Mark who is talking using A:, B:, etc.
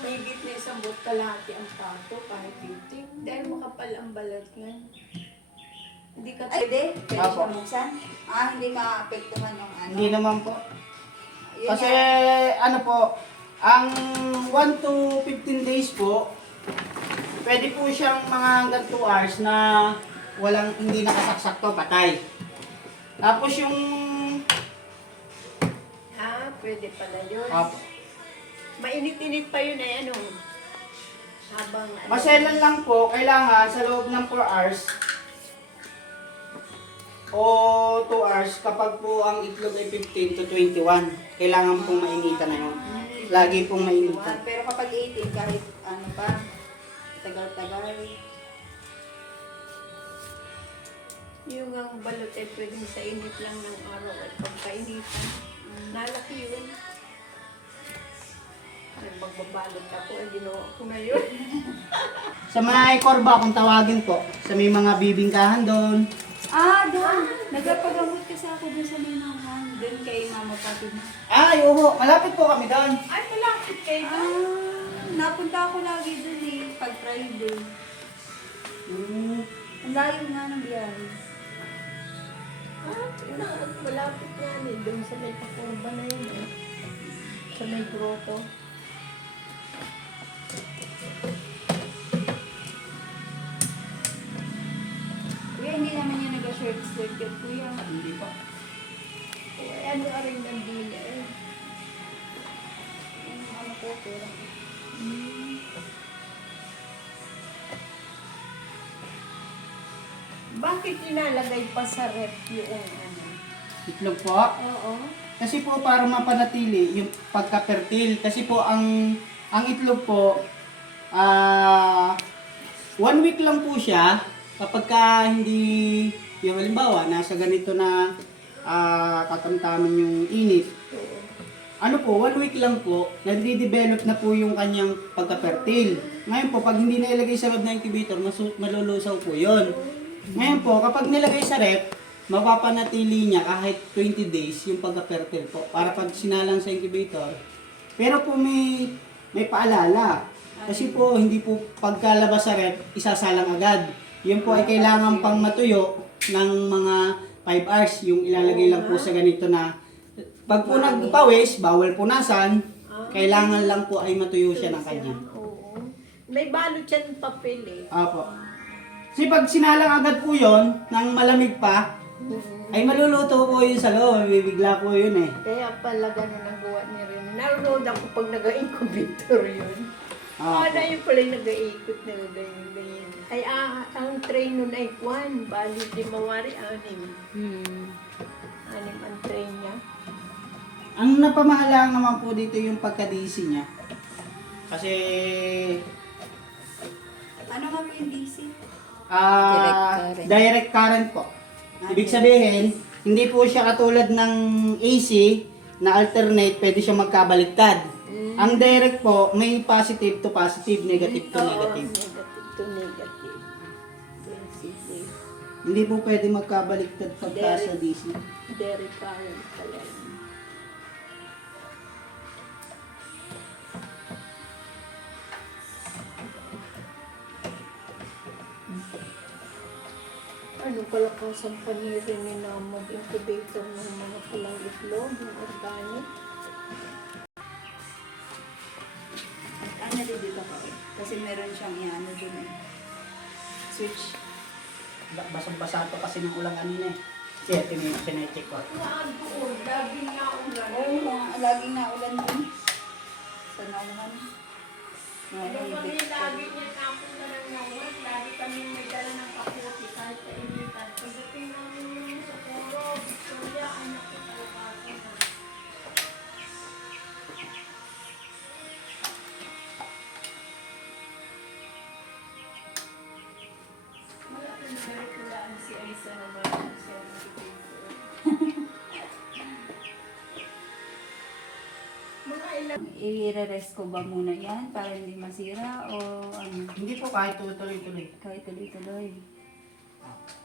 A: mahigit na isang buot kalahati ang pato kahit biting. Dahil makapal ang balat niyan. Hindi ka
B: Ay, hindi. Pwede
C: Apo.
B: siya buksan. Hindi maapektuhan ng ano.
C: Hindi naman po.
B: Yun
C: Kasi
B: yan.
C: ano po, ang 1 to 15 days po, pwede po siyang mga hanggang 2 hours na hindi nakasaksak to, patay. Tapos yung
A: pwede pala yun.
C: Apo.
A: Mainit-init pa yun ay ano. Habang ano.
C: Maselan lang po, kailangan sa loob ng 4 hours o 2 hours kapag po ang itlog ay 15 to 21. Kailangan pong mainitan na yun. Lagi pong mainitan.
B: Pero kapag 18, kahit ano pa, tagal-tagal.
A: Yung ang balot ay pwedeng sa init lang ng araw at pagkainitan. Nalaki yun. Ay, magbabalot ako, ay ginawa ko na yun.
C: Sa mga ikorba, kung tawagin po, sa may mga bibingkahan doon.
B: Doon. Nagpapagamot kasi ako doon sa Minahan. Doon kay Mama Pati na.
C: Oo, malapit po kami doon.
A: Ay, malapit kayo doon.
B: Napunta ako lagi doon pag Friday. Ang layo nga ng biyahe.
A: Malapit nga doon sa may pakurba na yun eh. Sa may grotto.
B: Kuya, hindi naman yan nag-shirt-shirt yun, kuya.
C: Hindi po.
A: Ay, ano ka rin ng dila eh.
B: Ano po, pera ko.
A: Bakit inalagay pa sa rep yung ano?
C: Itlog po.
A: Oo.
C: Kasi po para mapanatili yung pagka-fertile. Kasi po ang itlog po, 1 week lang po siya. Kapag ka hindi, yung halimbawa, nasa ganito na katamtaman yung init. Ano po, 1 week lang po, nagde-develop na po yung kanyang pagka-fertile. Ngayon po, pag hindi nailagay sa loob ng incubator, malulusaw po yun. Ngayon po, kapag nilagay sa rep, mapapanatili niya kahit 20 days yung pagka-fertile po. Para pag sinalang sa incubator. Pero po may paalala. Kasi po, hindi po pagkalabas sa rep, isasalang agad. Yun po ay kailangan pang matuyo ng mga 5 hours. Yung ilalagay lang po sa ganito na pag po nagpawis, bawal punasan, kailangan lang po ay matuyo siya ng kanya.
A: Oo. May balot siya ng papel eh.
C: Apo. Kasi pag sinalang agad po yon ng malamig pa, ay maluluto po yun sa loob, bibigla po yun eh.
A: Kaya pala ganun ang gawa niya rin. Nanonood ako pag nag-incubator yun.
C: Apo.
A: Yun pala yung nag-iikot na ganyan. Ay, ang train nun ay 1. Bali, 5 wari, 6. 6 ang train niya.
C: Ang napamahalaan naman po dito yung pagka-DC niya. Kasi
B: Ano nga po yung DC?
C: direct current po. Ibig sabihin, hindi po siya katulad ng AC na alternate, pwede siya magkabaliktad. Ang direct po, may positive to positive, negative to negative.
A: Negative to negative. Sige.
C: Hindi po pwede magkabaliktad pagka sa DC.
A: Very current pala yun. Ano kalakasan pa niya rin na mag-incubator ng mga pulang itlog, ng organic?
B: Dito ko kasi meron siyang iano dun switch.
C: Basang-basa to kasi ng ulang kanina eh. Kasi ito yung sinecheck ko.
A: Saan doon? Laging naulan.
B: Oo, laging naulan dun. Sa naulan.
A: Ano kami lagi niya tapos na ng naulan, lagi kami may dala ng kaputi kahit sa initan. Pagdating namin yung sa Puro, Victoria, anak ko kalakasan. Malaking nagkulaan si Aisa naman sa mga ilang
B: I-re-rest ko ba muna yan para hindi masira o ano?
C: Hindi po kahit tuloy-tuloy.
B: Kahit tuloy-tuloy.